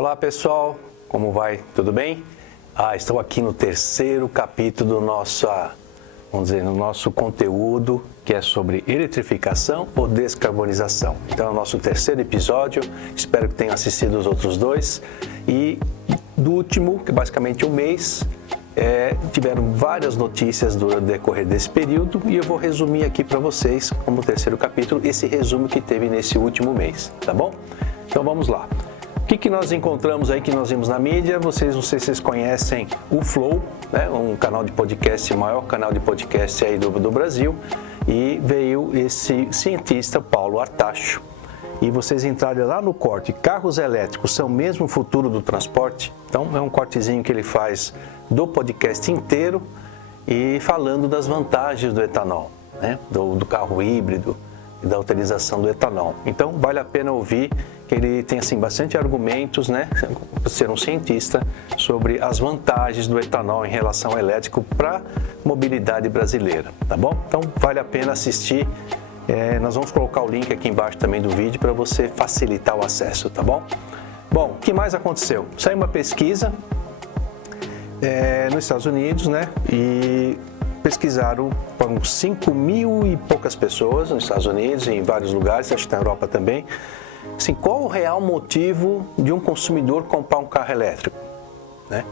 Olá pessoal, como vai? Tudo bem? Estou aqui no terceiro capítulo do nosso conteúdo, que é sobre eletrificação ou descarbonização. Então é o nosso terceiro episódio, espero que tenham assistido os outros dois. E do último, que é basicamente um mês, tiveram várias notícias do decorrer desse período e eu vou resumir aqui para vocês, como terceiro capítulo, esse resumo que teve nesse último mês, tá bom? Então vamos lá. O que nós encontramos aí, que nós vimos na mídia? Não sei se vocês conhecem o Flow, né? Um canal de podcast, o maior canal de podcast aí do Brasil, e veio esse cientista, Paulo Artacho, e vocês entrarem lá no corte, carros elétricos são mesmo o futuro do transporte? Então é um cortezinho que ele faz do podcast inteiro e falando das vantagens do etanol, né? do carro híbrido e da utilização do etanol. Então vale a pena ouvir, que ele tem assim bastante argumentos, né, por ser um cientista, sobre as vantagens do etanol em relação ao elétrico para a mobilidade brasileira, tá bom? Então vale a pena assistir. Nós vamos colocar o link aqui embaixo também do vídeo para você facilitar o acesso, tá bom? Bom, o que mais aconteceu? Saiu uma pesquisa nos Estados Unidos, né, e pesquisaram com 5 mil e poucas pessoas nos Estados Unidos e em vários lugares, acho que na Europa também, assim, qual o real motivo de um consumidor comprar um carro elétrico, né?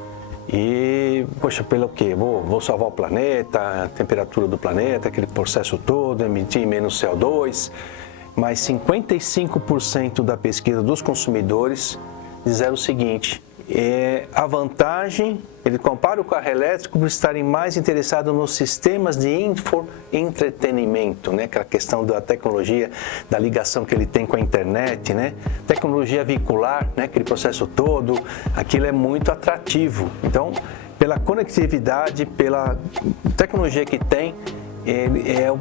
E, poxa, pelo quê? Vou salvar o planeta, a temperatura do planeta, aquele processo todo, emitir menos CO2, mas 55% da pesquisa dos consumidores disseram o seguinte: a vantagem, ele compara o carro elétrico por estarem mais interessados nos sistemas de entretenimento, né? Aquela questão da tecnologia, da ligação que ele tem com a internet, né? Tecnologia veicular, né? Aquele processo todo, aquilo é muito atrativo. Então, pela conectividade, pela tecnologia que tem, ele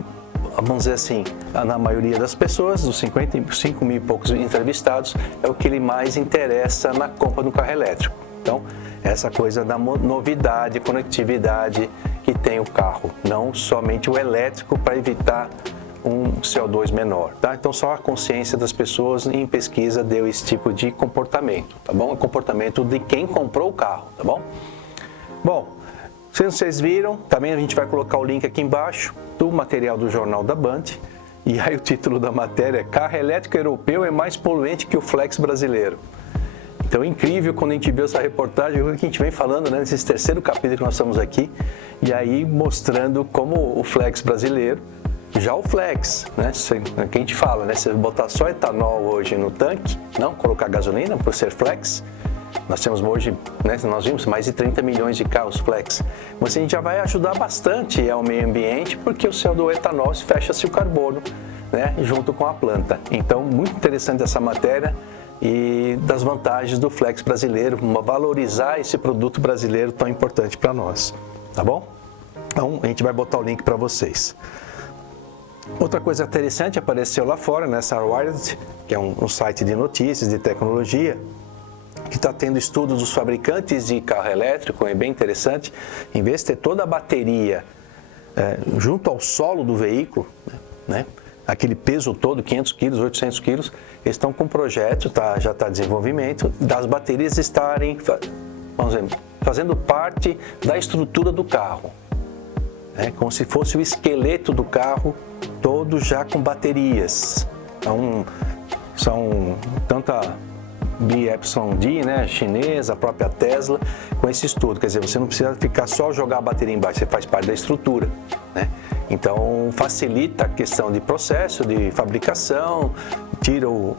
vamos dizer assim, na maioria das pessoas, dos 55 mil e poucos entrevistados, é o que ele mais interessa na compra do carro elétrico. Então, essa coisa da novidade, conectividade que tem o carro, não somente o elétrico para evitar um CO2 menor, tá? Então, só a consciência das pessoas em pesquisa deu esse tipo de comportamento, tá bom? O comportamento de quem comprou o carro, tá bom? Bom, se vocês viram, também a gente vai colocar o link aqui embaixo do material do Jornal da Band. E aí o título da matéria é: carro elétrico europeu é mais poluente que o Flex brasileiro. Então é incrível quando a gente vê essa reportagem, o que a gente vem falando, né, nesse terceiro capítulo que nós estamos aqui, e aí mostrando como o Flex brasileiro, já o Flex, né, que a gente fala, né, se botar só etanol hoje no tanque, não colocar gasolina por ser Flex, nós temos hoje, né, nós vimos mais de 30 milhões de carros Flex, mas a gente já vai ajudar bastante ao meio ambiente, porque o CO do etanol fecha-se o carbono, né, junto com a planta. Então, muito interessante essa matéria e das vantagens do Flex brasileiro, valorizar esse produto brasileiro tão importante para nós, tá bom? Então, a gente vai botar o link para vocês. Outra coisa interessante apareceu lá fora, nessa Wired, que é um site de notícias, de tecnologia, que está tendo estudos dos fabricantes de carro elétrico, é bem interessante. Em vez de ter toda a bateria junto ao solo do veículo, né, aquele peso todo, 500 quilos, 800 quilos, eles estão com um projeto, já está em desenvolvimento, das baterias estarem, vamos dizer, fazendo parte da estrutura do carro, né, como se fosse o esqueleto do carro todo já com baterias. Então, são tanta BYD, né, chinesa, a própria Tesla, com esse estudo. Quer dizer, você não precisa ficar só jogar a bateria embaixo, você faz parte da estrutura, né? Então, facilita a questão de processo, de fabricação, tira o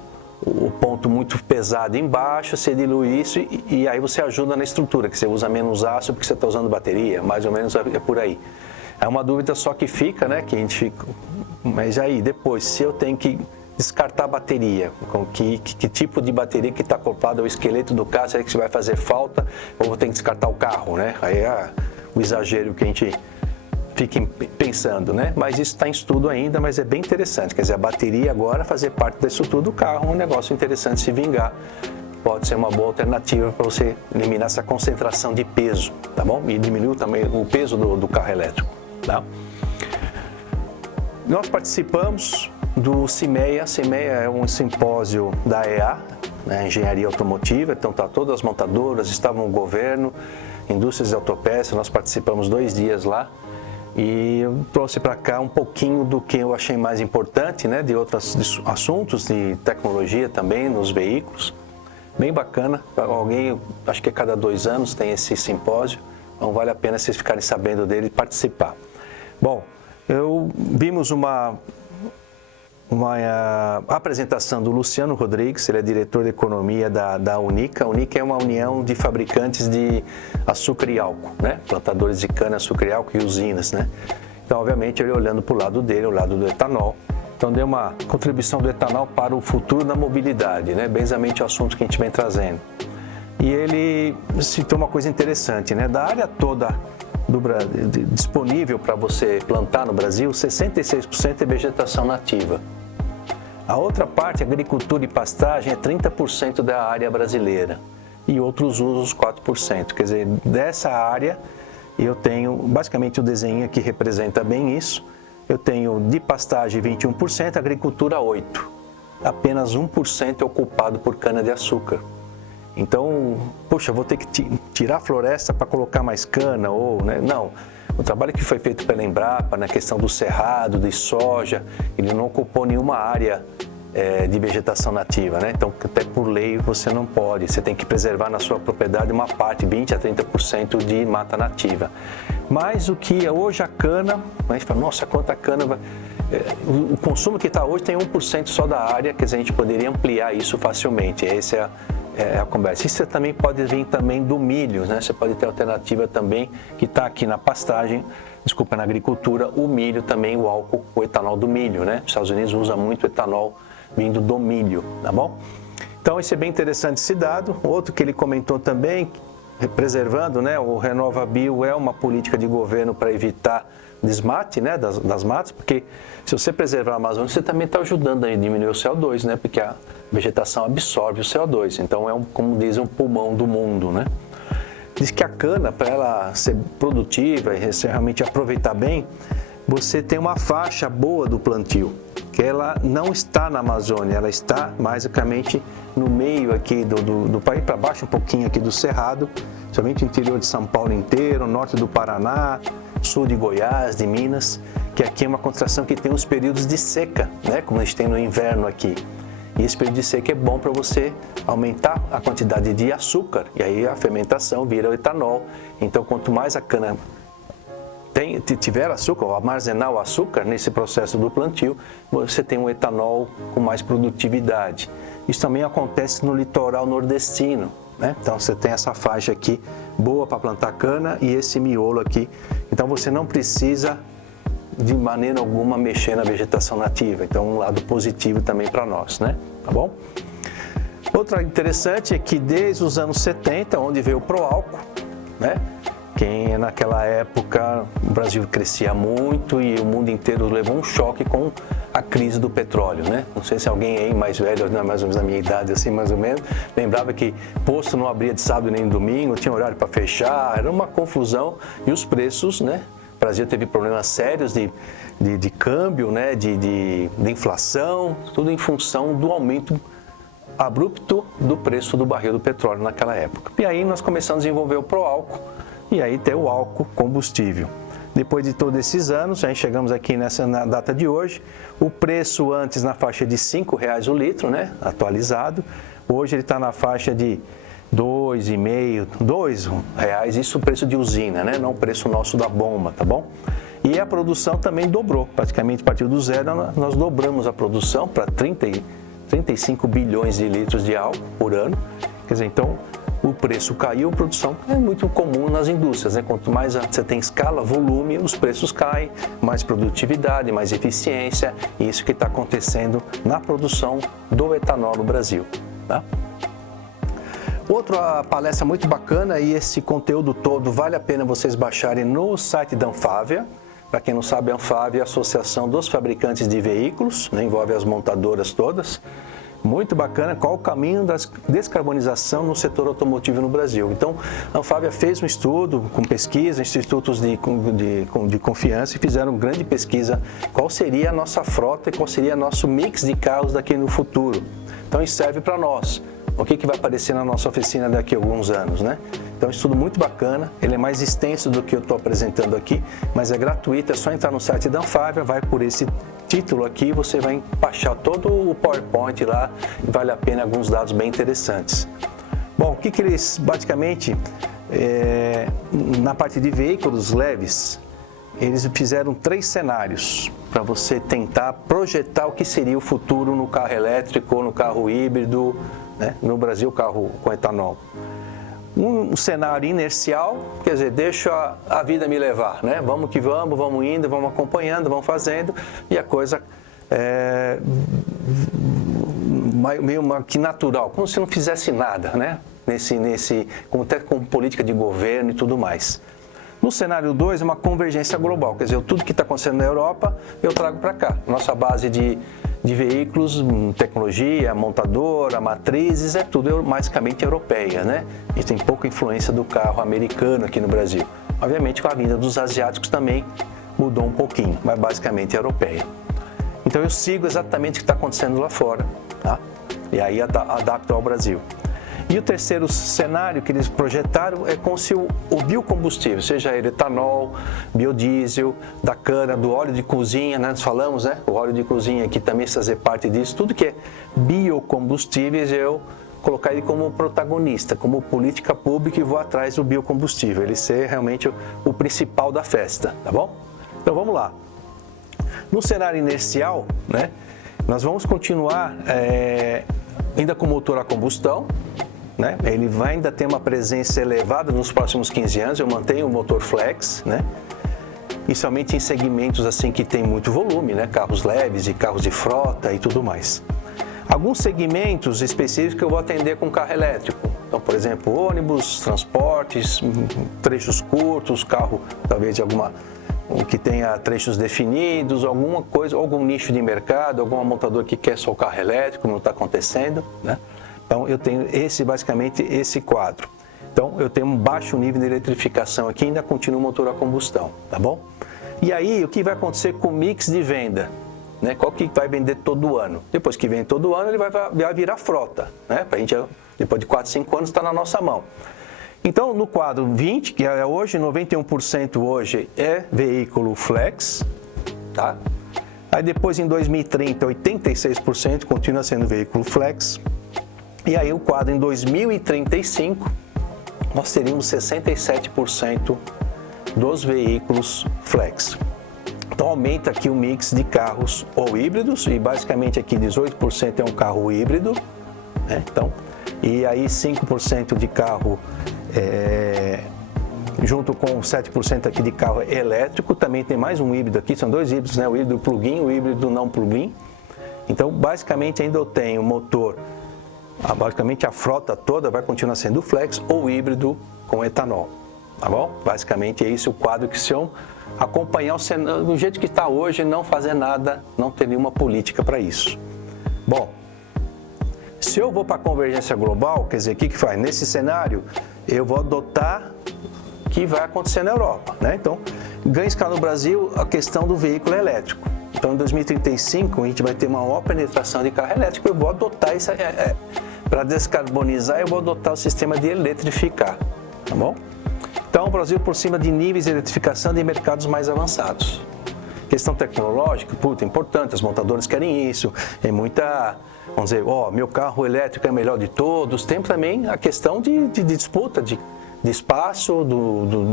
ponto muito pesado embaixo, você dilui isso e aí você ajuda na estrutura, que você usa menos aço porque você está usando bateria, mais ou menos é por aí. É uma dúvida só que fica, né, que a gente fica, mas aí, depois, se eu tenho que descartar a bateria, com que tipo de bateria que está acoplada ao esqueleto do carro, será que isso vai fazer falta ou vou ter que descartar o carro, né? Aí é o exagero que a gente fica pensando, né? Mas isso está em estudo ainda, mas é bem interessante, quer dizer, a bateria agora fazer parte da estrutura do carro, um negócio interessante se vingar, pode ser uma boa alternativa para você eliminar essa concentração de peso, tá bom? E diminuir também o peso do carro elétrico, tá? Nós participamos do CIMEA. CIMEA é um simpósio da EA, né, engenharia automotiva, então tá todas as montadoras, estavam o governo, indústrias de autopeças, nós participamos 2 dias lá e eu trouxe para cá um pouquinho do que eu achei mais importante, né, de outros assuntos, de tecnologia também nos veículos, bem bacana. Alguém, acho que a cada 2 anos tem esse simpósio, então vale a pena vocês ficarem sabendo dele e participar. Bom, vimos uma apresentação do Luciano Rodrigues, ele é diretor de economia da Unica. A Unica é uma união de fabricantes de açúcar e álcool, né? Plantadores de cana, açúcar e álcool e usinas, né? Então, obviamente, ele olhando para o lado dele, o lado do etanol. Então, deu uma contribuição do etanol para o futuro da mobilidade, né? Basicamente o assunto que a gente vem trazendo. E ele citou uma coisa interessante, né? Da área toda disponível para você plantar no Brasil, 66% é vegetação nativa. A outra parte, agricultura e pastagem, é 30% da área brasileira e outros usos 4%. Quer dizer, dessa área eu tenho, basicamente o desenho aqui representa bem isso, eu tenho de pastagem 21%, agricultura 8%. Apenas 1% é ocupado por cana-de-açúcar. Então, poxa, vou ter que tirar a floresta para colocar mais cana, ou, né? Não. O trabalho que foi feito pela Embrapa na questão do cerrado, de soja, ele não ocupou nenhuma área de vegetação nativa, né? Então, até por lei você não pode, você tem que preservar na sua propriedade uma parte, 20% a 30% de mata nativa. Mas o que hoje a cana, a gente fala, nossa, quanta cana... O consumo que está hoje tem 1% só da área, quer dizer, a gente poderia ampliar isso facilmente. Essa é a conversa. Isso também pode vir também do milho, né? Você pode ter alternativa também, que está aqui na pastagem, na agricultura, o milho também, o álcool, o etanol do milho, né? Os Estados Unidos usa muito etanol vindo do milho, tá bom? Então, isso é bem interessante esse dado. Outro que ele comentou também, preservando, né? O RenovaBio é uma política de governo para evitar desmate, né, das matas, porque se você preservar a Amazônia, você também está ajudando a diminuir o CO2, né, porque a vegetação absorve o CO2, então é, como dizem, um pulmão do mundo, né. Diz que a cana, para ela ser produtiva e realmente aproveitar bem, você tem uma faixa boa do plantio, que ela não está na Amazônia, ela está basicamente no meio aqui do país, para baixo um pouquinho aqui do Cerrado, somente o interior de São Paulo inteiro, norte do Paraná, sul de Goiás, de Minas, que aqui é uma concentração que tem uns períodos de seca, né, como a gente tem no inverno aqui. E esse período de seca é bom para você aumentar a quantidade de açúcar, e aí a fermentação vira o etanol. Então, quanto mais a cana tiver açúcar, ou armazenar o açúcar nesse processo do plantio, você tem um etanol com mais produtividade. Isso também acontece no litoral nordestino, né? Então, você tem essa faixa aqui boa para plantar cana e esse miolo aqui. Então, você não precisa de maneira alguma mexer na vegetação nativa. Então, um lado positivo também para nós, né? Tá bom? Outra interessante é que desde os anos 70, onde veio o Proálcool, né? Que naquela época o Brasil crescia muito e o mundo inteiro levou um choque com a crise do petróleo, né? Não sei se alguém aí mais velho, mais ou menos da minha idade, assim, mais ou menos, lembrava que posto não abria de sábado nem de domingo, tinha horário para fechar, era uma confusão e os preços, né? O Brasil teve problemas sérios de câmbio, né? de inflação, tudo em função do aumento abrupto do preço do barril do petróleo naquela época. E aí nós começamos a desenvolver o Proálcool e aí tem o álcool combustível. Depois de todos esses anos, já chegamos aqui na data de hoje, o preço antes na faixa de R$ 5,00 o litro, né, atualizado, hoje ele está na faixa de R$ 2,50, R$ 2,00, isso o preço de usina, né, não o preço nosso da bomba, tá bom? E a produção também dobrou, praticamente a partir do zero nós dobramos a produção para 35 bilhões de litros de álcool por ano, quer dizer, então o preço caiu, a produção é muito comum nas indústrias, né? Quanto mais você tem escala, volume, os preços caem, mais produtividade, mais eficiência, e isso que está acontecendo na produção do etanol no Brasil, tá? Outra palestra muito bacana, e esse conteúdo todo vale a pena vocês baixarem no site da Anfávia. Para quem não sabe, a Anfávia é a Associação dos Fabricantes de Veículos, né? Envolve as montadoras todas. Muito bacana, qual o caminho da descarbonização no setor automotivo no Brasil. Então, a Anfávia fez um estudo com pesquisa, institutos de confiança e fizeram uma grande pesquisa qual seria a nossa frota e qual seria nosso mix de carros daqui no futuro. Então, isso serve para nós. o que vai aparecer na nossa oficina daqui a alguns anos, né? Então, estudo muito bacana, ele é mais extenso do que eu estou apresentando aqui, mas é gratuito, é só entrar no site da Anfávia, vai por esse título aqui, você vai baixar todo o PowerPoint lá, vale a pena alguns dados bem interessantes. Bom, o que eles, basicamente, na parte de veículos leves, eles fizeram 3 cenários para você tentar projetar o que seria o futuro no carro elétrico ou no carro híbrido, né? No Brasil, carro com etanol. Um cenário inercial, quer dizer, deixa a vida me levar, né? Vamos que vamos indo, vamos acompanhando, vamos fazendo, e a coisa meio que natural, como se não fizesse nada, né? Até com política de governo e tudo mais. No cenário 2, uma convergência global, quer dizer, tudo que está acontecendo na Europa, eu trago para cá. Nossa base de veículos, tecnologia, montadora, matrizes, é tudo basicamente europeia, né? E tem pouca influência do carro americano aqui no Brasil. Obviamente, com a vinda dos asiáticos também mudou um pouquinho, mas basicamente é europeia. Então, eu sigo exatamente o que está acontecendo lá fora, tá? E aí adapto ao Brasil. E o terceiro cenário que eles projetaram é como se o biocombustível, seja ele etanol, biodiesel, da cana, do óleo de cozinha, né? Nós falamos, né? O óleo de cozinha aqui também fazer parte disso. Tudo que é biocombustíveis, eu colocar ele como protagonista, como política pública, e vou atrás do biocombustível. Ele ser realmente o principal da festa, tá bom? Então vamos lá. No cenário inercial, né? Nós vamos continuar ainda com motor a combustão, né? Ele vai ainda ter uma presença elevada nos próximos 15 anos, eu mantenho o motor flex, né? Principalmente em segmentos assim que tem muito volume, né? Carros leves e carros de frota e tudo mais. Alguns segmentos específicos eu vou atender com carro elétrico. Então, por exemplo, ônibus, transportes, trechos curtos, carro talvez de que tenha trechos definidos, alguma coisa, algum nicho de mercado, alguma montadora que quer só o carro elétrico, não está acontecendo, né? Então, eu tenho basicamente esse quadro. Então, eu tenho um baixo nível de eletrificação aqui, ainda continua o motor a combustão, tá bom? E aí, o que vai acontecer com o mix de venda? Né? Qual que vai vender todo ano? Depois que vem todo ano, ele vai virar frota, né? Pra gente, depois de 4, 5 anos, está na nossa mão. Então, no quadro 20, que é hoje, 91% hoje é veículo flex, tá? Aí depois, em 2030, 86% continua sendo veículo flex. E aí o quadro em 2035, nós teríamos 67% dos veículos flex. Então aumenta aqui o mix de carros ou híbridos, e basicamente aqui 18% é um carro híbrido, né? Então, e aí 5% de carro, junto com 7% aqui de carro elétrico, também tem mais um híbrido aqui, são 2 híbridos, né? O híbrido plug-in e o híbrido não plug-in. Então, basicamente ainda eu tenho motor, basicamente a frota toda vai continuar sendo flex ou híbrido com etanol, tá bom? Basicamente é esse o quadro que, se eu acompanhar o cenário do jeito que está hoje, não fazer nada, não ter nenhuma política para isso. Bom, se eu vou para a convergência global, quer dizer, o que faz? Nesse cenário, eu vou adotar o que vai acontecer na Europa, né? Então, ganha escala no Brasil a questão do veículo elétrico. Então, em 2035, a gente vai ter uma maior penetração de carro elétrico, eu vou adotar isso. Para descarbonizar, eu vou adotar o sistema de eletrificar, tá bom? Então, o Brasil por cima de níveis de eletrificação de mercados mais avançados. Questão tecnológica, é importante, as montadoras querem isso, tem muita, vamos dizer, meu carro elétrico é o melhor de todos. Tem também a questão de disputa de espaço,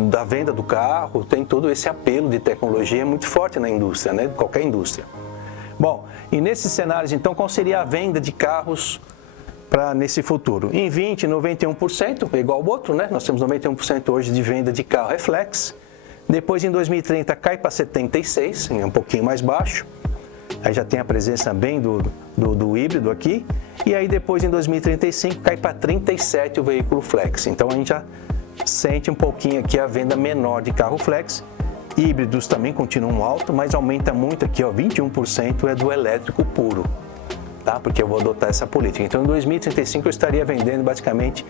da venda do carro, tem todo esse apelo de tecnologia muito forte na indústria, né? Qualquer indústria. Bom, e nesses cenários, então, qual seria a venda de carros nesse futuro? Em 20, 91%, igual ao outro, né? Nós temos 91% hoje de venda de carro reflex. Depois, em 2030, cai para 76%, é um pouquinho mais baixo. Aí já tem a presença bem do híbrido aqui. E aí, depois, em 2035, cai para 37% o veículo flex. Então, a gente já sente um pouquinho aqui a venda menor de carro flex. Híbridos também continuam alto, mas aumenta muito aqui, 21% é do elétrico puro, tá? Porque eu vou adotar essa política. Então, em 2035, eu estaria vendendo basicamente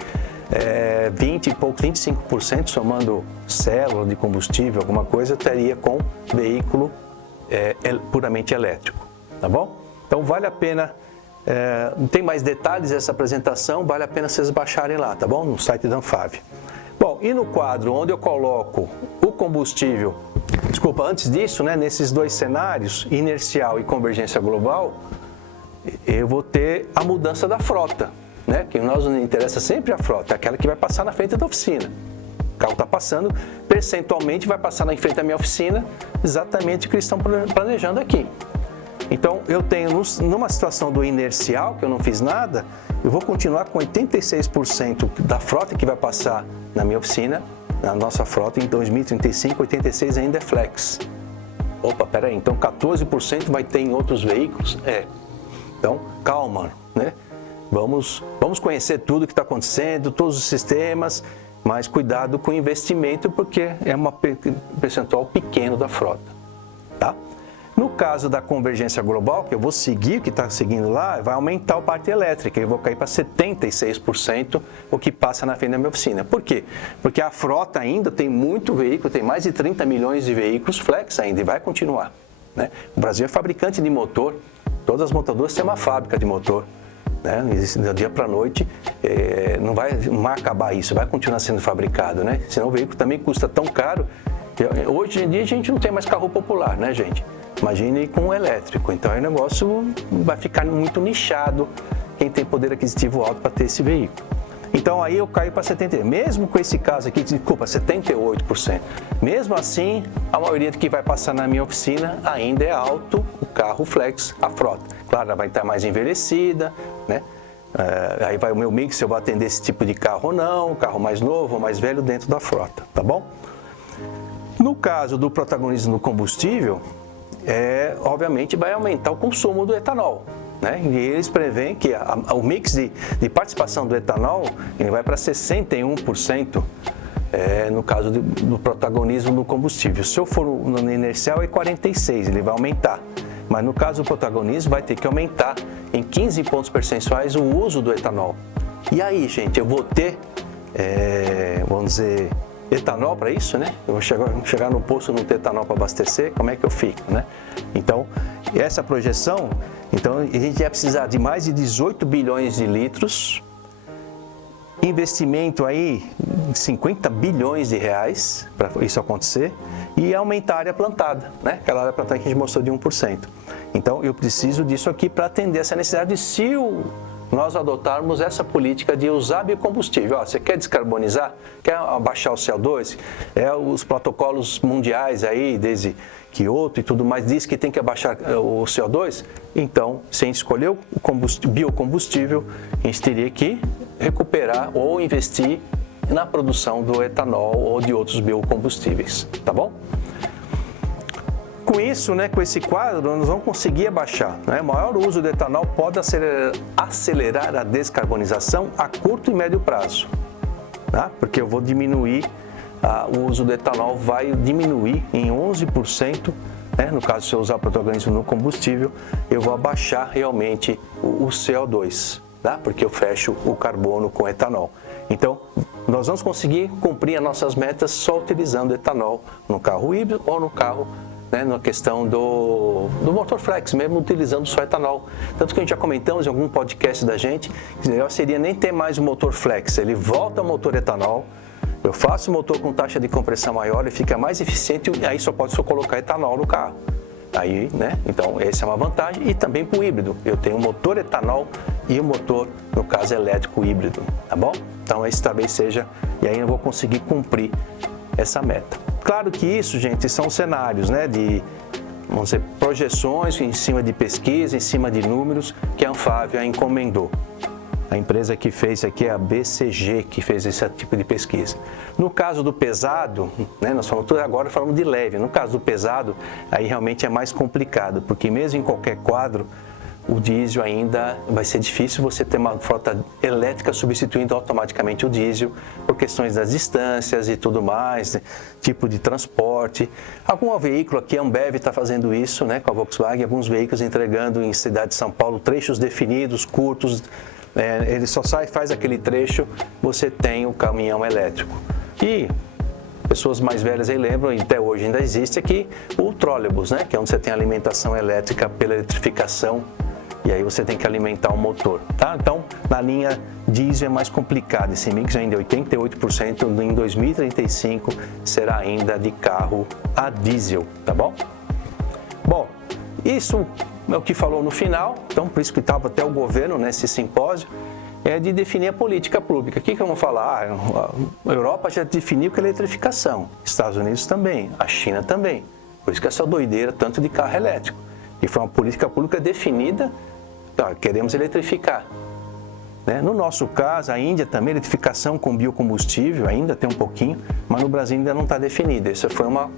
25%, somando célula de combustível, alguma coisa, eu estaria com veículo puramente elétrico, tá bom? Então, vale a pena tem mais detalhes dessa apresentação, vale a pena vocês baixarem lá, tá bom? No site da Anfávia. Bom, e no quadro onde eu coloco o combustível, antes disso, né, nesses dois cenários, inercial e convergência global, eu vou ter a mudança da frota, né? Que nós nos interessa sempre a frota, é aquela que vai passar na frente da oficina. O carro está passando, percentualmente vai passar na frente da minha oficina, exatamente o que eles estão planejando aqui. Então, eu tenho, numa situação do inercial, que eu não fiz nada, eu vou continuar com 86% da frota que vai passar na minha oficina, na nossa frota, em 2035, 86% ainda é flex. Opa, peraí, então 14% vai ter em outros veículos? Então, calma, né? Vamos conhecer tudo o que está acontecendo, todos os sistemas, mas cuidado com o investimento, porque é um percentual pequeno da frota, tá? No caso da convergência global, que eu vou seguir o que está seguindo lá, vai aumentar a parte elétrica, eu vou cair para 76% o que passa na frente da minha oficina. Por quê? Porque a frota ainda tem muito veículo, tem mais de 30 milhões de veículos flex ainda e vai continuar, né? O Brasil é fabricante de motor, todas as montadoras têm uma fábrica de motor, né? Do dia para a noite, não vai acabar isso, vai continuar sendo fabricado, né? Senão o veículo também custa tão caro. Hoje em dia a gente não tem mais carro popular, né, gente? Imagine com o elétrico, então o negócio vai ficar muito nichado, quem tem poder aquisitivo alto para ter esse veículo. Então aí eu caio para 78%, mesmo com esse caso aqui, 78%. Mesmo assim, a maioria que vai passar na minha oficina ainda é alto, o carro flex, a frota. Claro, ela vai estar mais envelhecida, né? Aí vai o meu mix, se eu vou atender esse tipo de carro ou não, carro mais novo ou mais velho dentro da frota, tá bom? No caso do protagonismo no combustível, obviamente vai aumentar o consumo do etanol, né? E eles preveem que o mix de participação do etanol ele vai para 61%, no caso do protagonismo no combustível. Se eu for no inercial é 46%, ele vai aumentar. Mas no caso do protagonismo vai ter que aumentar em 15 pontos percentuais o uso do etanol. E aí, gente, eu vou ter, vamos dizer, etanol para isso, né? Eu vou chegar no posto e não ter etanol para abastecer, como é que eu fico, né? Então, essa projeção, então a gente vai precisar de mais de 18 bilhões de litros, investimento aí em 50 bilhões de reais para isso acontecer e aumentar a área plantada, né? Aquela área plantada que a gente mostrou de 1%. Então, eu preciso disso aqui para atender essa necessidade se nós adotarmos essa política de usar biocombustível. Você quer descarbonizar? Quer abaixar o CO2? Os protocolos mundiais aí, desde Kyoto e tudo mais, diz que tem que abaixar o CO2. Então, se a gente escolher o biocombustível, a gente teria que recuperar ou investir na produção do etanol ou de outros biocombustíveis, tá bom? Com isso, né, com esse quadro, nós vamos conseguir abaixar, né? O maior uso do etanol pode acelerar a descarbonização a curto e médio prazo, tá? Porque eu vou diminuir, o uso do etanol vai diminuir em 11%, né? No caso, se eu usar o protagonismo no combustível, eu vou abaixar realmente o CO2, tá? Porque eu fecho o carbono com etanol. Então, nós vamos conseguir cumprir as nossas metas só utilizando etanol no carro híbrido ou no carro, né, na questão do motor flex, mesmo utilizando só etanol. Tanto que a gente já comentamos em algum podcast da gente, que o melhor seria nem ter mais o motor flex, ele volta ao motor etanol, eu faço o motor com taxa de compressão maior, ele fica mais eficiente e aí só colocar etanol no carro. Aí, né? Então, essa é uma vantagem. E também para o híbrido, eu tenho um motor etanol e um motor, no caso, elétrico híbrido, tá bom? Então, esse talvez seja, e aí eu vou conseguir cumprir essa meta. Claro que isso, gente, são cenários, né, vamos dizer, projeções em cima de pesquisa, em cima de números que a Anfávia encomendou. A empresa que fez aqui é a BCG, que fez esse tipo de pesquisa. No caso do pesado, né, nós falamos agora falamos de leve. No caso do pesado, aí realmente é mais complicado, porque mesmo em qualquer quadro, o diesel ainda vai ser difícil você ter uma frota elétrica substituindo automaticamente o diesel por questões das distâncias e tudo mais, né? Tipo de transporte. Algum veículo aqui, a Ambev está fazendo isso, né, com a Volkswagen, alguns veículos entregando em cidade de São Paulo trechos definidos, curtos, ele só faz aquele trecho, você tem o caminhão elétrico. E pessoas mais velhas aí lembram, e até hoje ainda existe aqui, o trolleybus, né, que é onde você tem alimentação elétrica pela eletrificação E aí você tem que alimentar o motor, tá? Então, na linha diesel é mais complicado. Esse mix ainda é 88%, em 2035 será ainda de carro a diesel, tá bom? Bom, isso é o que falou no final, então por isso que estava até o governo nesse simpósio, é de definir a política pública. O que vamos falar? A Europa já definiu que é eletrificação, Estados Unidos também, a China também. Por isso que essa doideira tanto de carro elétrico. E foi uma política pública definida, queremos eletrificar. Né? No nosso caso, a Índia também, eletrificação com biocombustível, ainda tem um pouquinho, mas no Brasil ainda não está definida. Isso foi uma...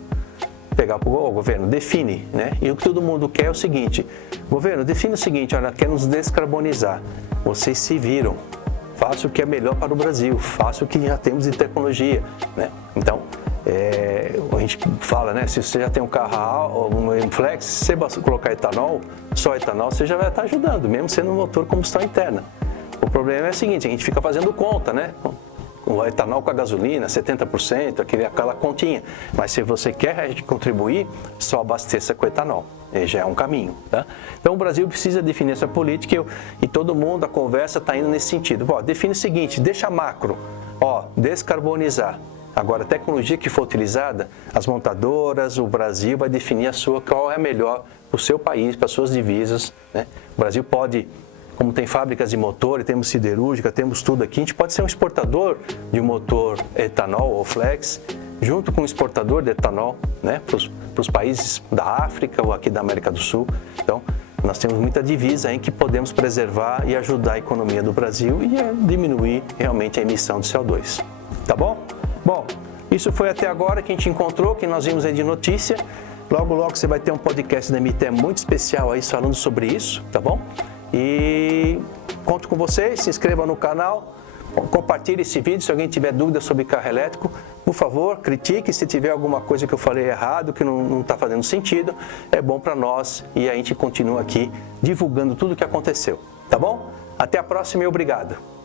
pegar para o governo, define, né? E o que todo mundo quer é o seguinte, governo, define o seguinte, olha, quer nos descarbonizar, vocês se viram, faça o que é melhor para o Brasil, faça o que já temos de tecnologia, né? Então, a gente fala, né, se você já tem um carro, um flex, se você colocar etanol, só etanol, você já vai estar ajudando, mesmo sendo um motor combustão interna. O problema é o seguinte, a gente fica fazendo conta, né? O etanol com a gasolina, 70%, aquela continha. Mas se você quer contribuir, só abasteça com etanol. Já é um caminho, tá? Então o Brasil precisa definir essa política e todo mundo, a conversa está indo nesse sentido. Define o seguinte, deixa macro, descarbonizar. Agora, a tecnologia que for utilizada, as montadoras, o Brasil vai definir qual é a melhor para o seu país, para as suas divisas, né? O Brasil pode... Como tem fábricas de motor, temos siderúrgica, temos tudo aqui, a gente pode ser um exportador de um motor etanol ou flex, junto com um exportador de etanol, né, para os países da África ou aqui da América do Sul. Então, nós temos muita divisa em que podemos preservar e ajudar a economia do Brasil e diminuir realmente a emissão de CO2. Tá bom? Bom, isso foi até agora que a gente encontrou, que nós vimos aí de notícia. Logo, logo você vai ter um podcast da MITE muito especial aí falando sobre isso, tá bom? E conto com vocês, se inscreva no canal, compartilhe esse vídeo, se alguém tiver dúvida sobre carro elétrico, por favor, critique se tiver alguma coisa que eu falei errado, que não está fazendo sentido, é bom para nós e a gente continua aqui divulgando tudo o que aconteceu, tá bom? Até a próxima e obrigado!